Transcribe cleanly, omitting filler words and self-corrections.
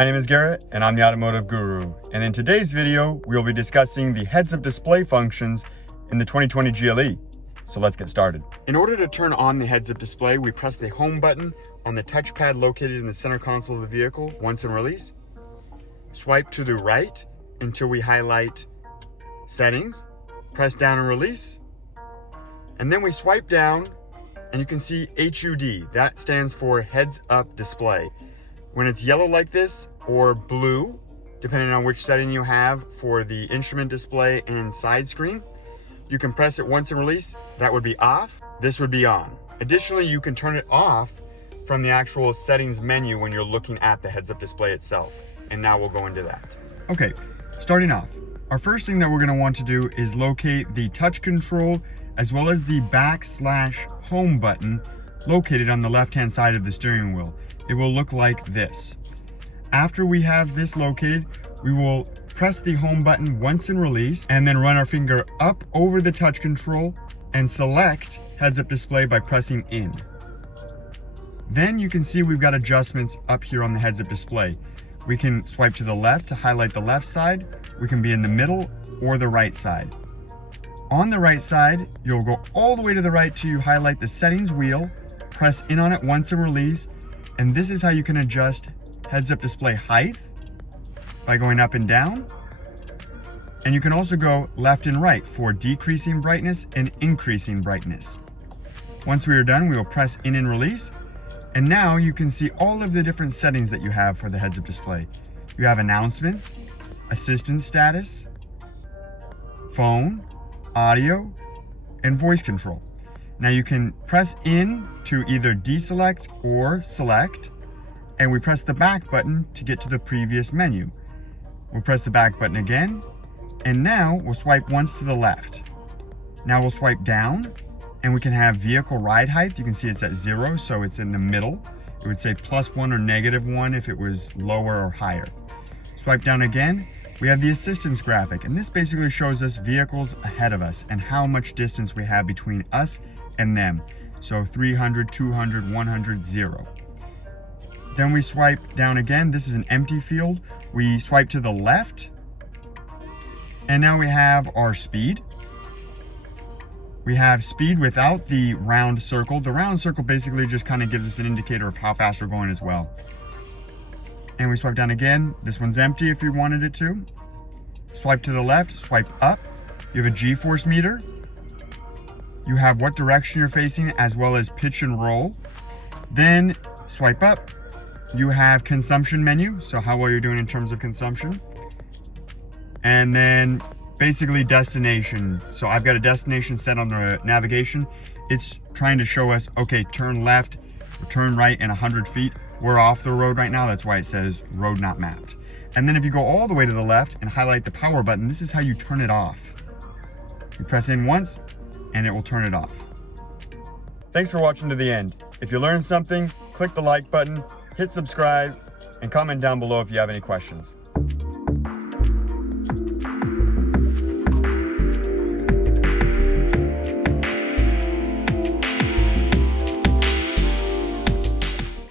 My name is Garrett and I'm the Automotive Guru, and in today's video we'll be discussing the heads-up display functions in the 2020 GLE. So let's get started. In order to turn on the heads-up display, we press the home button on the touchpad located in the center console of the vehicle once in release. Swipe to the right until we highlight settings, press down and release, and then we swipe down and you can see HUD. That stands for heads-up display. When it's yellow like this or blue, depending on which setting you have for the instrument display and side screen, you can press it once and release. That would be off. This would be on. Additionally, you can turn it off from the actual settings menu when you're looking at the heads-up display itself. And now we'll go into that. Okay, starting off, our first thing that we're gonna want to do is locate the touch control as well as the /home button located on the left-hand side of the steering wheel. It will look like this. After we have this located, we will press the home button once and release, and then run our finger up over the touch control and select heads-up display by pressing in. Then you can see we've got adjustments up here on the heads-up display. We can swipe to the left to highlight the left side. We can be in the middle or the right side. On the right side, you'll go all the way to the right till you highlight the settings wheel, press in on it once and release, and this is how you can adjust heads-up display height by going up and down. And you can also go left and right for decreasing brightness and increasing brightness. Once we are done, we will press in and release. And now you can see all of the different settings that you have for the heads-up display. You have announcements, assistant status, phone, audio, and voice control. Now you can press in to either deselect or select, and we press the back button to get to the previous menu. We'll press the back button again, and now we'll swipe once to the left. Now we'll swipe down, and we can have vehicle ride height. You can see it's at 0, so it's in the middle. It would say +1 or -1 if it was lower or higher. Swipe down again, we have the assistance graphic, and this basically shows us vehicles ahead of us and how much distance we have between us and them. So 300, 200, 100, 0. Then we swipe down again. This is an empty field. We swipe to the left, and now we have our speed. We have speed without the round circle. The round circle basically just kind of gives us an indicator of how fast we're going as well. And we swipe down again. This one's empty if you wanted it to. Swipe to the left, swipe up. You have a G-force meter. You have what direction you're facing as well as pitch and roll. Then swipe up. You have consumption menu, so how well you're doing in terms of consumption. And then basically destination. So I've got a destination set on the navigation. It's trying to show us, okay, turn left, or turn right in 100 feet. We're off the road right now. That's why it says road not mapped. And then if you go all the way to the left and highlight the power button, this is how you turn it off. You press in once and it will turn it off. Thanks for watching to the end. If you learned something, click the like button, hit subscribe, and comment down below if you have any questions.